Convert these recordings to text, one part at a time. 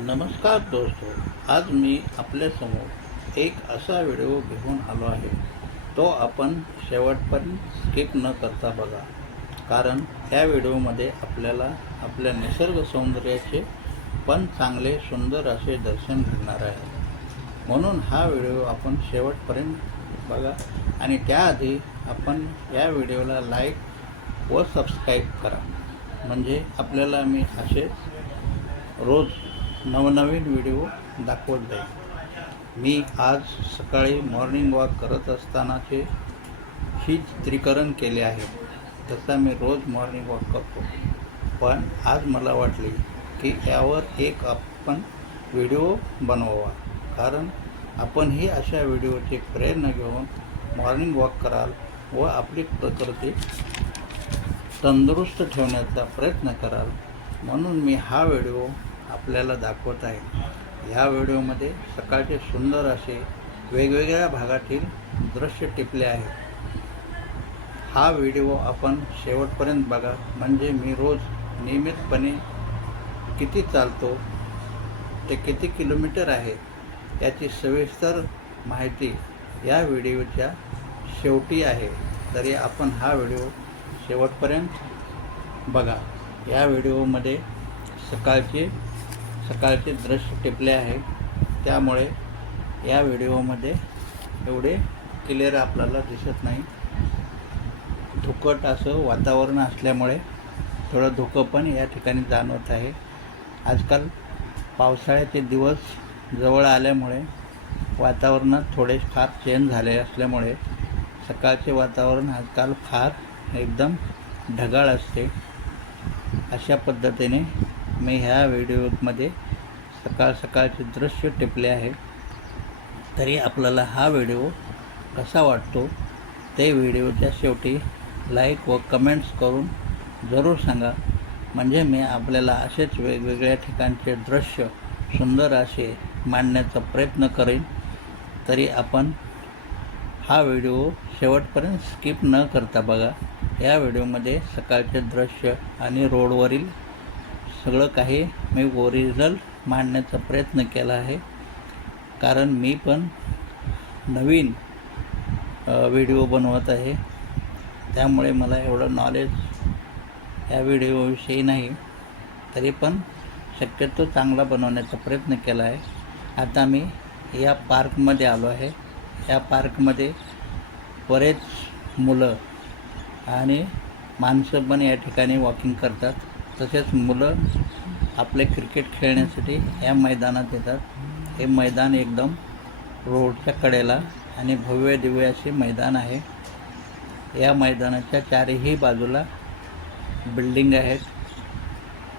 नमस्कार दोस्तों, आज मी आपल्यासमोर एक असा व्हिडिओ घेऊन आलो आहे. तो आपण शेवटपर्यंत स्किप न करता बघा, कारण या व्हिडिओमध्ये आपल्याला आपल्या निसर्ग सौंदर्याचे पण चांगले सुंदर असे दर्शन घडणार आहे. म्हणून हा व्हिडिओ आपण शेवटपर्यंत बघा आणि त्याआधी आपण या व्हिडिओला लाईक व सबस्क्राईब करा, म्हणजे आपल्याला मी असेच रोज नवनवीन व्हिडिओ दाखवत जाईल. मी आज सकाळी मॉर्निंग वॉक करत असतानाचे ही चित्रीकरण केले आहे. तसा मी रोज मॉर्निंग वॉक करतो, पण आज मला वाटले की यावर एक आपण व्हिडिओ बनवावा, कारण आपणही अशा व्हिडिओची प्रेरणा घेऊन मॉर्निंग वॉक कराल व आपली प्रकृती तंदुरुस्त ठेवण्याचा प्रयत्न कराल. म्हणून मी हा व्हिडिओ आपल्याला दाखवत आहे. या व्हिडिओमध्ये सकाळचे सुंदर असे वेगवेगळ्या भागातील दृश्य टिपले आहेत. हा व्हिडिओ आपण शेवटपर्यंत बघा, म्हणजे मी रोज नियमितपणे किती चालतो, ते किती किलोमीटर आहे याची सविस्तर माहिती या व्हिडिओच्या शेवटी आहे. तरी आपण हा व्हिडिओ शेवटपर्यंत बघा. या व्हिडिओमध्ये सकाळचे दृश्य टिपले आहे, त्यामुळे या व्हिडिओमध्ये एवढे क्लिअर आपल्याला दिसत नाही. धुकट असं वातावरण असल्यामुळे थोडं धुकं पण या ठिकाणी जाणवत आहे. आजकाल पावसाळ्याचे दिवस जवळ आल्यामुळे वातावरणात थोडे फार चेंज झाले असल्यामुळे सकाळचे वातावरण आजकाल फार एकदम ढगाळ असते. अशा पद्धतीने मी ह्या व्हिडिओमध्ये सकाळचे दृश्य टिपले आहे. तरी आपल्याला हा व्हिडिओ कसा वाटतो ते व्हिडिओच्या शेवटी लाईक व कमेंट्स करून जरूर सांगा, म्हणजे मी आपल्याला असेच वेगवेगळ्या ठिकाणचे दृश्य सुंदर असे मांडण्याचा प्रयत्न करेन. तरी आपण हा व्हिडिओ शेवटपर्यंत स्किप न करता बघा. या व्हिडिओमध्ये सकाळचे दृश्य आणि रोडवरील सगळं काही मी ओरिजिनल मांडण्याचा प्रयत्न केला आहे, कारण मी पण नवीन व्हिडिओ बनवत आहे, त्यामुळे मला एवढं नॉलेज या व्हिडिओविषयी नाही. तरी पण शक्यतो चांगला बनवण्याचा प्रयत्न केला आहे. आता मी या पार्कमध्ये आलो आहे. या पार्कमध्ये बरेच मुलं आणि माणसं पण या ठिकाणी वॉकिंग करतात. तसेच मुलं आपले क्रिकेट खेळण्यासाठी या मैदानात येतात. हे मैदान एकदम रोडच्या कडेला आणि भव्य दिव्य असे मैदान आहे. या मैदानाच्या चारही बाजूला बिल्डिंग आहेत.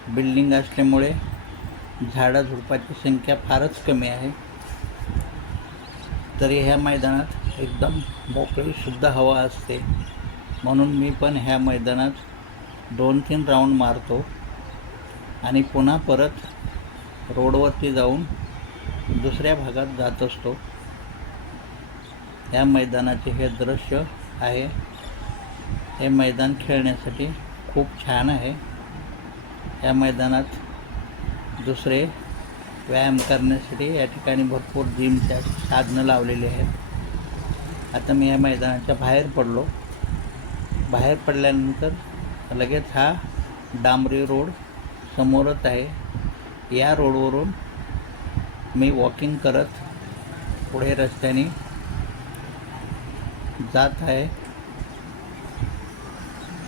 बिल्डिंग असल्यामुळे झाडाझुडपाची संख्या फारच कमी आहे. तरी ह्या मैदानात एकदम मोकळी शुद्ध हवा असते. म्हणून मी पण ह्या मैदानात 2-3 राऊंड मारतो आणि पुन्हा परत रोडवरती जाऊन दुसऱ्या भागात जात असतो. या मैदानाचे हे दृश्य आहे. हे मैदान खेळण्यासाठी खूप छान आहे. या मैदानात दुसरे व्यायाम करण्यासाठी या ठिकाणी भरपूर जिमच्या साधनं लावलेली आहेत. आता मी या मैदानाच्या बाहेर पडलो. बाहेर पडल्यानंतर लगेच हा डांबरी रोड समोरच आहे. या रोडवरून मी वॉकिंग करत पुढे रस्त्याने जात आहे.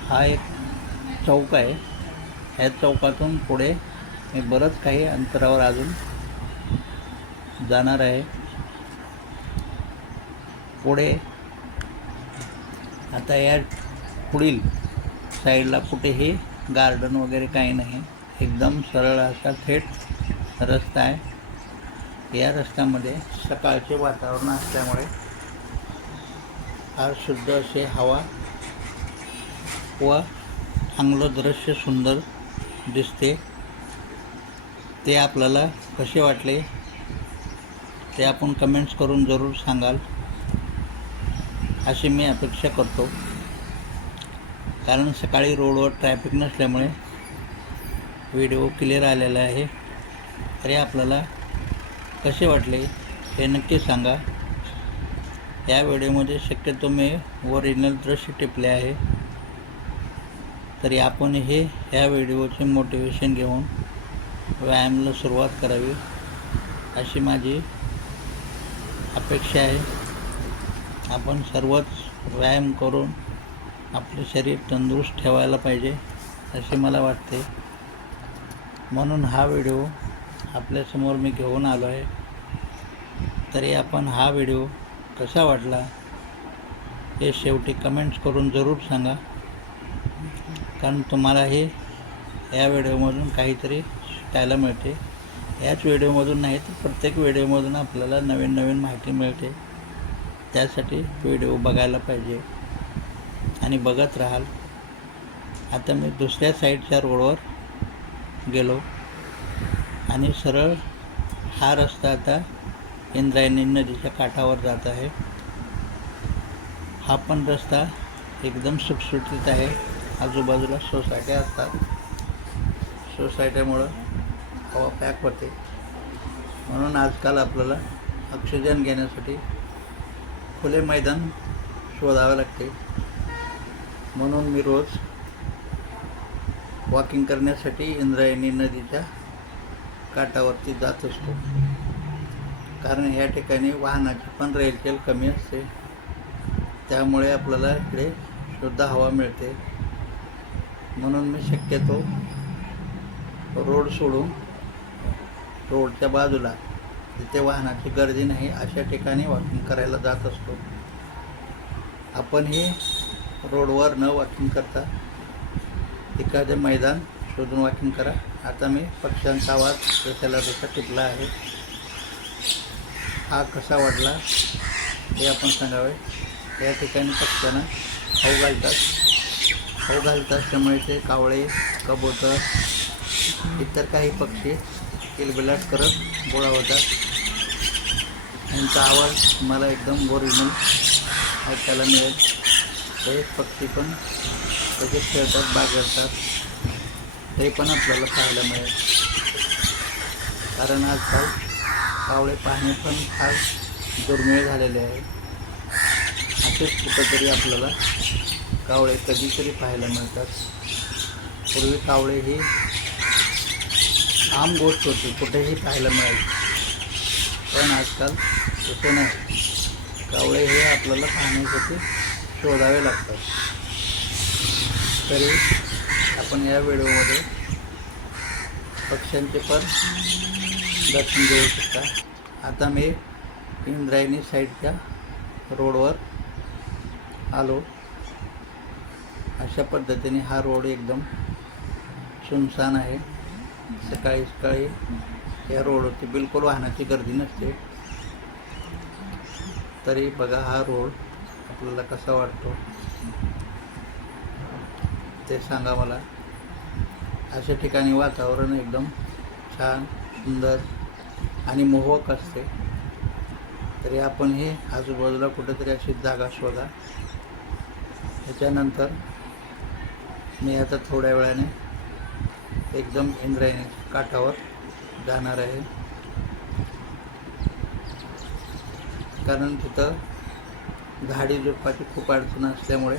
हा एक चौक आहे. या चौकातून पुढे मी बरंच काही अंतरावर अजून जाणार आहे. पुढे आता या पुढील साईडला कुठेही गार्डन वगैरे काही नाही. एकदम सरळ असा थेट रस्ता आहे. या रस्त्यामध्ये सकाळचे वातावरण असल्यामुळे फार शुद्ध असे हवा व चांगलं दृश्य सुंदर दिसते. ते आपल्याला कसे वाटले ते आपण कमेंट्स करून जरूर सांगाल, अशी मी अपेक्षा करतो. कारण सकाळी रोडवर ट्रॅफिक नसल्यामुळे व्हिडिओ क्लिअर आलेला आहे. तरी आपल्याला कसे वाटले हे नक्की सांगा. या व्हिडिओमध्ये शक्यतो मी ओरिजिनल दृश्य टिपले आहे. तरी आपण ह्या व्हिडिओचे मोटिवेशन घेऊन व्यायामाला सुरुवात करावी अशी माझी अपेक्षा आहे. आपण सर्वच व्यायाम करून आपले शरीर तंदुरुस्त ठेवायला पाहिजे असे मला वाटते. म्हणून हा व्हिडिओ आपल्यासमोर मी घेऊन आलो आहे. तरी आपण हा व्हिडिओ कसा वाटला हे शेवटी कमेंट्स करून जरूर सांगा. कारण तुम्हाला या व्हिडिओमधून काहीतरी शिकायला मिळते. याच व्हिडिओमधून नाही तर प्रत्येक व्हिडिओमधून आपल्याला नवीन नवीन माहिती मिळते. त्यासाठी व्हिडिओ बघायला पाहिजे आणि बघत राहाल. आता मी दुसऱ्या साईडच्या रोडवर गेलो आणि सरळ हा रस्ता आता इंद्रायणी नदीच्या काठावर जात आहे. हा पण रस्ता एकदम सुटसुटीत आहे. आजूबाजूला सोसायट्या असतात. सोसायट्यामुळं हवा पॅक होते. म्हणून आजकाल आपल्याला ऑक्सिजन घेण्यासाठी खुले मैदान शोधावे लागते. म्हणून मी रोज वॉकिंग करण्यासाठी इंद्रायणी नदीच्या काठावरती जात असतो. कारण या ठिकाणी वाहनाची पण रेलचेल कमी असते. त्यामुळे आपल्याला इकडे शुद्ध हवा मिळते. म्हणून मी शक्यतो रोड सोडून रोडच्या बाजूला जिथे वाहनाची गर्दी नाही अशा ठिकाणी वॉकिंग करायला जात असतो. आपण रोडवर न वॉकिंग करता एखादे मैदान शोधून वॉकिंग करा. आता मी पक्ष्यांचा आवाज जशाला जसा टिपला आहे. हा कसा वाटला हे आपण सांगावे. या ठिकाणी पक्ष्यांना खाऊ घालतात. त्यामुळे ते कावळे, कबूतर, इतर काही पक्षी किलबिलाट करत गोळा होतात. यांचा आवाज मला एकदम ओरिजिनल ऐकायला मिळेल. ते पक्षी पण कसे खेळतात, बागडतात ते पण आपल्याला पाहायला मिळेल. कारण आजकाल कावळे पाहणे पण फार दुर्मिळ झालेले आहे. असेच कुठंतरी आपल्याला कावळे कधीतरी पाहायला मिळतात. पूर्वी कावळे ही आम गोष्ट होती, कुठेही पाहायला मिळायची. पण आजकाल तसे नाही. कावळे आपल्याला पाहण्यासाठी शोधावे लागतात. तरी आपण या व्हिडिओमध्ये पक्ष्यांचे पण दर्शन घेऊ शकता. आता मी इंद्रायणी साईडच्या रोडवर आलो. अशा पद्धतीने हा रोड एकदम सुनसान आहे. सकाळी या रोडवरती बिलकुल वाहनाची गर्दी नसते. तरी बघा हा रोड आपल्याला कसा वाटतो ते सांगा मला. अशा ठिकाणी वातावरण एकदम छान, सुंदर आणि मोहक असते. तरी आपण आजूबाजूला कुठेतरी अशी जागा शोधा. त्याच्यानंतर मी आता थोड्या वेळाने एकदम इंद्रायणी काठावर जाणार आहे. कारण तिथं झाडी झुडपाची खूप अडचण असल्यामुळे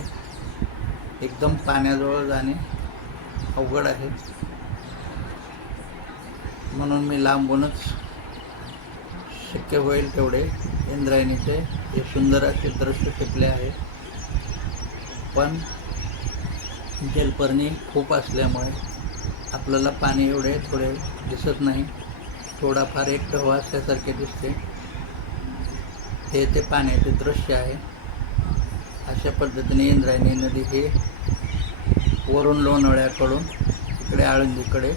एकदम पाण्याजवळ जाणे अवघड आहे. म्हणून मी लांबूनच शक्य होईल तेवढे इंद्रायणीचे हे सुंदर असे दृश्य टिपले आहे. पण जलपर्णी खूप असल्यामुळे आपल्याला पाणी एवढे थोडे दिसत नाही. थोडाफार एक ढवा असल्यासारखे दिसते. ते पाण्याचे दृश्य आहे. अशा पद्धतीने इंद्रायणी नदी वरून लोणावळ्याकडून इकडे आळंदीकडे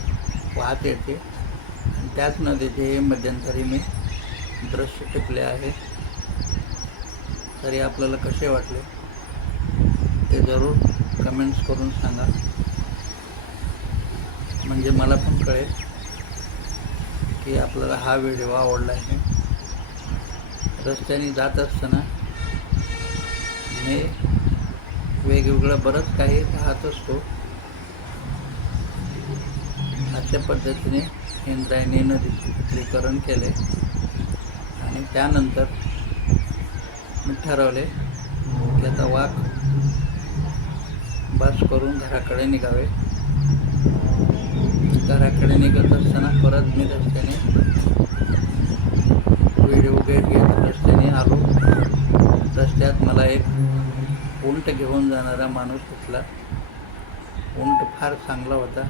वाहत येते. आणि त्याच नदीचे मध्यंतरी मी दृश्य टिपले आहे. तरी आपल्याला कसे वाटले ते जरूर कमेंट्स करून सांगा. म्हणजे मला पण कळेल की आपल्याला हा व्हिडिओ आवडला आहे. रस्त्याने जात असताना मी वेगवेगळं बरंच काही पाहत असतो. अशा पद्धतीने इंद्रायणीनं चित्रीकरण केले आणि त्यानंतर मी ठरवले की आता वाघ बस करून घराकडे निघावे. घराकडे निघत असताना परत मी रस्त्याने व्हिडिओ घेत रस्त्याने आलो. रस्त्यात मला एक उंट घेऊन जाणारा माणूस दिसला. उंट फार चांगला होता.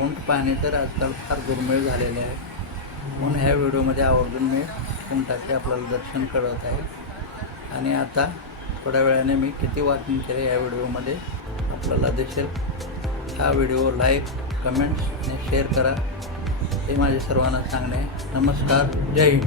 उंट पाहणे तर आजकाल फार दुर्मिळ झालेले आहे, म्हणून ह्या व्हिडिओमध्ये आवर्जून मी उंटाचे आपल्याला दर्शन करत आहे. आणि आता थोड्या वेळाने मी किती वॉकिंग केले या व्हिडिओमध्ये आपल्याला दिसेल. हा व्हिडिओ लाईक, कमेंट्स आणि शेअर करा, हे माझे सर्वांना सांगणे आहे. नमस्कार, जय हिंद.